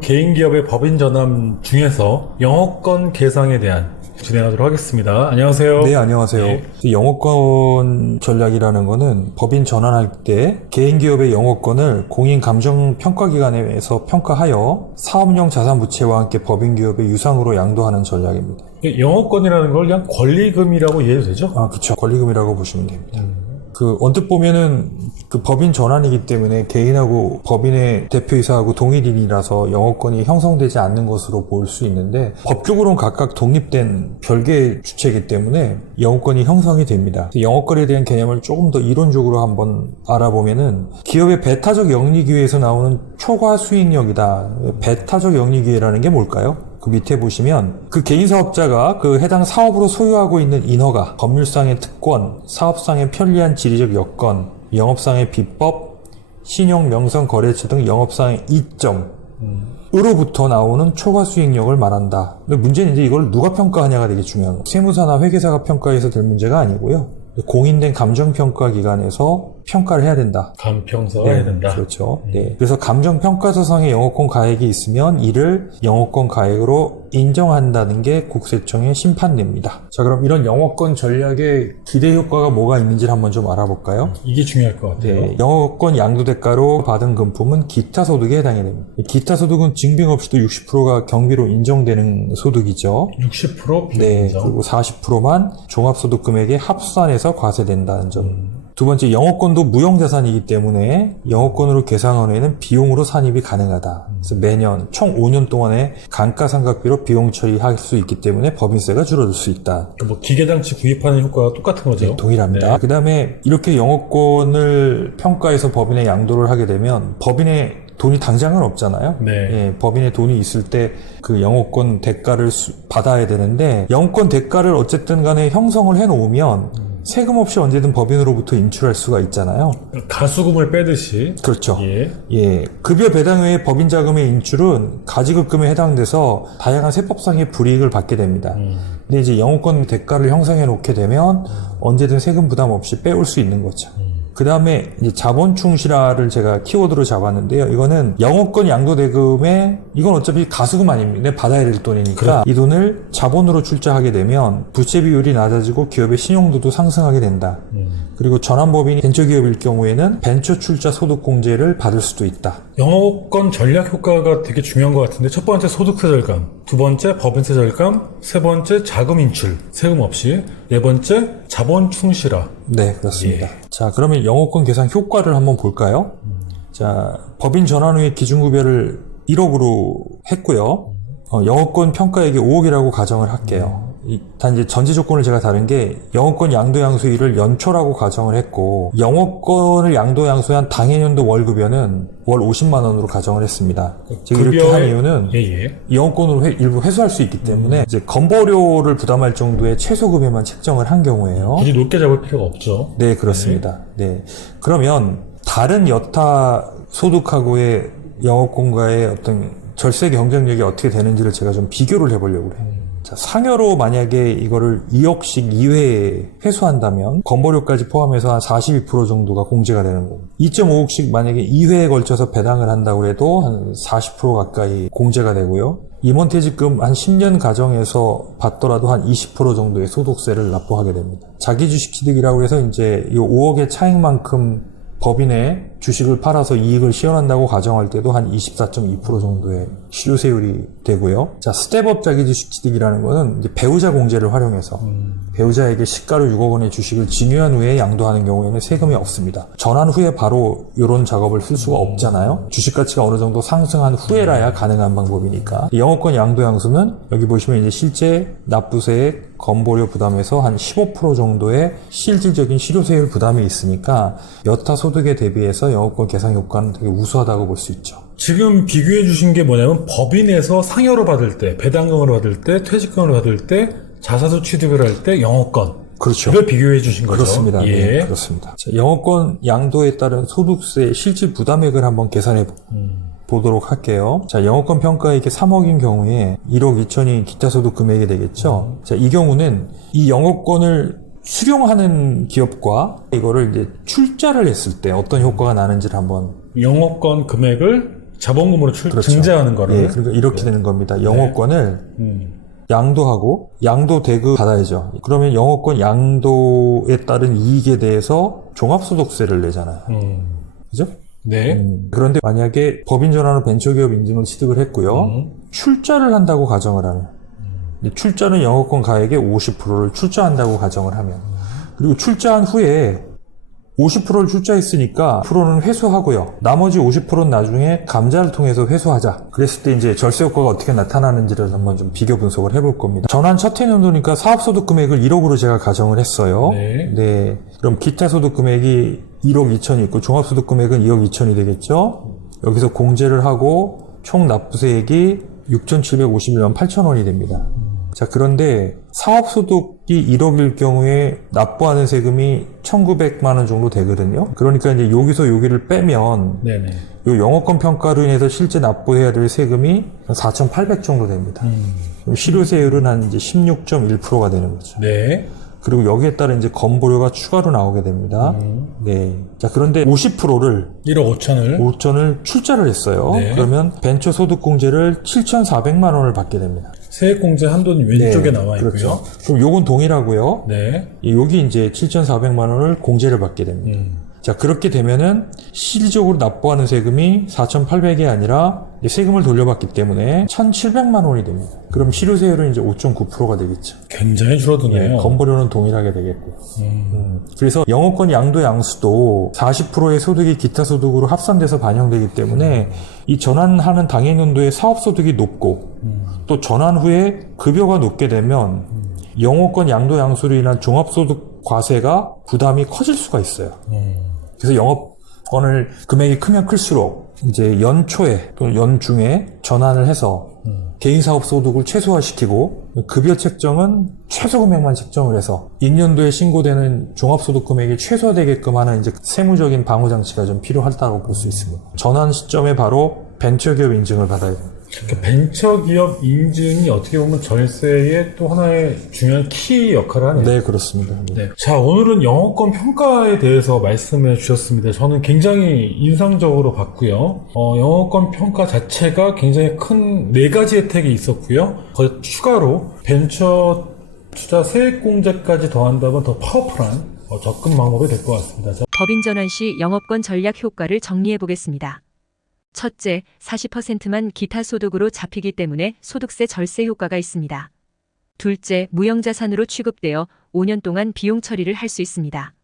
개인기업의 법인 전환 중에서 영업권 계상에 대한 진행하도록 하겠습니다. 안녕하세요. 네, 안녕하세요. 네. 영업권 전략이라는 거는 법인 전환할 때 개인기업의 영업권을 공인감정평가기관에서 평가하여 사업용 자산부채와 함께 법인기업의 유상으로 양도하는 전략입니다. 영업권이라는 걸 그냥 권리금이라고 이해해도 되죠? 그쵸. 권리금이라고 보시면 됩니다. 언뜻 보면은 법인 전환이기 때문에 개인하고 법인의 대표이사하고 동일인이라서 영업권이 형성되지 않는 것으로 볼 수 있는데 법적으로는 각각 독립된 별개의 주체이기 때문에 영업권이 형성이 됩니다. 영업권에 대한 개념을 조금 더 이론적으로 한번 알아보면은 기업의 배타적 영리기회에서 나오는 초과 수익력이다. 배타적 영리기회라는 게 뭘까요? 그 밑에 보시면 그 개인 사업자가 그 해당 사업으로 소유하고 있는 인허가, 법률상의 특권, 사업상의 편리한 지리적 여건, 영업상의 비법, 신용, 명성, 거래처 등 영업상의 이점 으로부터 나오는 초과 수익력을 말한다. 근데 문제는 이제 이걸 누가 평가하냐가 되게 중요한 거예요. 세무사나 회계사가 평가해서 될 문제가 아니고요. 공인된 감정평가기관에서 평가를 해야 된다. 감평서가 해야 된다. 그렇죠. 네. 그래서 감정평가서상의 영업권 가액이 있으면 이를 영업권 가액으로 인정한다는 게 국세청의 심판례입니다. 자, 그럼 이런 영업권 전략의 기대 효과가 뭐가 있는지를 한번 좀 알아볼까요? 이게 중요할 것 같아요. 네. 영업권 양도대가로 받은 금품은 기타 소득에 해당이 됩니다. 기타 소득은 증빙 없이도 60%가 경비로 인정되는 소득이죠. 60% 비용 네. 인정. 그리고 40%만 종합소득 금액에 합산해서 과세된다는 점. 두 번째, 영업권도 무형자산이기 때문에 영업권으로 계상한 후에는 비용으로 산입이 가능하다. 그래서 매년 총 5년 동안의 감가상각비로 비용 처리할 수 있기 때문에 법인세가 줄어들 수 있다. 뭐 기계장치 구입하는 효과가 똑같은 거죠? 네, 동일합니다. 네. 그 다음에 이렇게 영업권을 평가해서 법인에 양도를 하게 되면 법인의 돈이 당장은 없잖아요. 네. 예, 법인의 돈이 있을 때 그 영업권 대가를 받아야 되는데 영업권 대가를 어쨌든 간에 형성을 해놓으면 세금 없이 언제든 법인으로부터 인출할 수가 있잖아요. 가수금을 빼듯이. 그렇죠. 예. 급여 배당 외에 법인 자금의 인출은 가지급금에 해당돼서 다양한 세법상의 불이익을 받게 됩니다. 근데 이제 영업권 대가를 형성해 놓게 되면 언제든 세금 부담 없이 빼올 수 있는 거죠. 그 다음에 이제 자본 충실화를 제가 키워드로 잡았는데요. 이거는 영업권 양도대금에 이건 어차피 가수금 아닙니다. 내가 받아야 될 돈이니까 이 돈을 자본으로 출자하게 되면 부채 비율이 낮아지고 기업의 신용도도 상승하게 된다. 그리고 전환법인이 벤처기업일 경우에는 벤처 출자 소득 공제를 받을 수도 있다. 영업권 전략 효과가 되게 중요한 것 같은데 첫 번째 소득세 절감, 두 번째 법인세 절감, 세 번째 자금 인출, 세금 없이, 네 번째 자본 충실화. 네, 그렇습니다. 자, 그러면 영업권 계산 효과를 한번 볼까요? 자, 법인 전환 후에 기준급여를 1억으로 했고요. 영업권 평가액이 5억이라고 가정을 할게요. 단 이제 전제 조건을 제가 다른 게 영업권 양도양수일을 연초라고 가정을 했고 영업권을 양도양수한 당해년도 월급여는 월 50만 원으로 가정을 했습니다. 제가 이렇게 한 이유는 영업권으로 일부 회수할 수 있기 때문에 이제 건보료를 부담할 정도의 최소급여만 책정을 한 경우에요. 굳이 높게 잡을 필요가 없죠. 네, 그렇습니다. 네. 그러면 다른 여타 소득하고의 영업권과의 어떤 절세 경쟁력이 어떻게 되는지를 제가 좀 비교를 해보려고 해요. 자, 상여로 만약에 이거를 2억씩 2회에 회수한다면 건보료까지 포함해서 한 42% 정도가 공제가 되는 거고 2.5억씩 만약에 2회에 걸쳐서 배당을 한다고 해도 한 40% 가까이 공제가 되고요. 임원퇴직금 한 10년 가정에서 받더라도 한 20% 정도의 소득세를 납부하게 됩니다. 자기주식 취득이라고 해서 이제 이 5억의 차익만큼 법인의 주식을 팔아서 이익을 실현한다고 가정할 때도 한 24.2% 정도의 실효세율이 되고요. 자, 스텝업 자기주식 취득이라는 거는 이제 배우자 공제를 활용해서 배우자에게 시가로 6억 원의 주식을 증여한 후에 양도하는 경우에는 세금이 없습니다. 전환 후에 바로 이런 작업을 쓸 수가 없잖아요. 주식 가치가 어느 정도 상승한 후에라야 가능한 방법이니까. 영업권 양도양수는 여기 보시면 이제 실제 납부세액 건보료 부담에서 한 15% 정도의 실질적인 실효세율 부담이 있으니까 여타 소득에 대비해서 영업권 계상 효과는 되게 우수하다고 볼 수 있죠. 지금 비교해 주신 게 뭐냐면 법인에서 상여로 받을 때, 배당금으로 받을 때, 퇴직금으로 받을 때, 자사수 취득을 할 때 영업권. 그렇죠. 이걸 비교해 주신 거죠. 그렇습니다. 네, 그렇습니다. 자, 영업권 양도에 따른 소득세 실질 부담액을 한번 계산해 보도록 할게요. 자, 영업권 평가액이 3억인 경우에 1억 2천이 기타 소득 금액이 되겠죠. 자, 이 경우는 이 영업권을 수령하는 기업과 이거를 이제 출자를 했을 때 어떤 효과가 나는지를 한번 영업권 금액을 자본금으로 그렇죠. 증자하는 거를. 예, 그러니까 이렇게 되는 겁니다. 영업권을 양도하고 양도 대금 받아야죠. 그러면 영업권 양도에 따른 이익에 대해서 종합소득세를 내잖아요. 그죠? 네. 그런데 만약에 법인 전환후 벤처기업 인증을 취득을 했고요. 출자를 한다고 가정을 하면 출자는 영업권 가액의 50%를 출자한다고 가정을 하면 그리고 출자한 후에 50%를 출자했으니까 10%는 회수하고요. 나머지 50%는 나중에 감자를 통해서 회수하자. 그랬을 때 이제 절세 효과가 어떻게 나타나는지를 한번 좀 비교 분석을 해볼 겁니다. 전환 첫 해년도니까 사업소득 금액을 1억으로 제가 가정을 했어요. 네. 그럼 기타 소득 금액이 1억 2천이 있고 종합소득 금액은 2억 2천이 되겠죠. 여기서 공제를 하고 총 납부세액이 6,751만 8천 원이 됩니다. 자, 그런데 사업소득이 1억일 경우에 납부하는 세금이 1,900만 원 정도 되거든요. 그러니까 이제 여기서 여기를 빼면 네네. 요 영업권 평가로 인해서 실제 납부해야 될 세금이 4,800 정도 됩니다. 그럼 실효세율은 한 이제 16.1%가 되는 거죠. 네. 그리고 여기에 따라 이제 건보료가 추가로 나오게 됩니다. 네. 자, 그런데 50%를 1억 5천을. 5천을 출자를 했어요. 네. 그러면 벤처 소득 공제를 7,400만 원을 받게 됩니다. 세액공제 한도는 왼쪽에 네, 나와 있고요. 그렇죠. 그럼 요건 동일하고요. 네. 여기 이제 7,400만 원을 공제를 받게 됩니다. 자, 그렇게 되면은 실질적으로 납부하는 세금이 4,800이 아니라 세금을 돌려받기 때문에 1,700만 원이 됩니다. 그럼 실효세율은 이제 5.9%가 되겠죠. 굉장히 줄어드네요. 건보료는 동일하게 되겠고요. 그래서 영업권 양도 양수도 40%의 소득이 기타 소득으로 합산돼서 반영되기 때문에 이 전환하는 당해년도에 사업소득이 높고 또 전환 후에 급여가 높게 되면 영업권 양도 양수로 인한 종합소득 과세가 부담이 커질 수가 있어요. 그래서 영업권을 금액이 크면 클수록 이제 연초에 또는 연중에 전환을 해서 개인사업 소득을 최소화시키고 급여 책정은 최소 금액만 책정을 해서 임년도에 신고되는 종합소득 금액이 최소화되게끔 하는 이제 세무적인 방어 장치가 좀 필요하다고 볼 수 있습니다. 전환 시점에 바로 벤처기업 인증을 받아야 됩니다. 그러니까 벤처기업 인증이 어떻게 보면 절세의 또 하나의 중요한 키 역할을 하네요. 네, 그렇습니다. 네. 자, 오늘은 영업권 평가에 대해서 말씀해 주셨습니다. 저는 굉장히 인상적으로 봤고요. 영업권 평가 자체가 굉장히 큰 4가지 혜택이 있었고요. 그 추가로 벤처 투자 세액공제까지 더한다면 더 파워풀한 접근 방법이 될 것 같습니다. 자, 법인 전환 시 영업권 전략 효과를 정리해 보겠습니다. 첫째, 40%만 기타 소득으로 잡히기 때문에 소득세 절세 효과가 있습니다. 둘째, 무형자산으로 취급되어 5년 동안 비용 처리를 할 수 있습니다.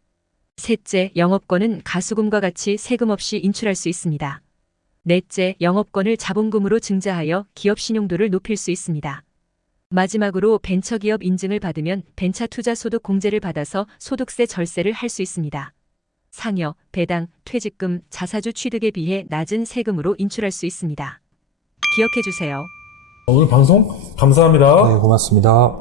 셋째, 영업권은 가수금과 같이 세금 없이 인출할 수 있습니다. 넷째, 영업권을 자본금으로 증자하여 기업 신용도를 높일 수 있습니다. 마지막으로 벤처기업 인증을 받으면 벤처 투자 소득 공제를 받아서 소득세 절세를 할 수 있습니다. 상여, 배당, 퇴직금, 자사주 취득에 비해 낮은 세금으로 인출할 수 있습니다. 기억해 주세요. 오늘 방송 감사합니다. 네, 고맙습니다.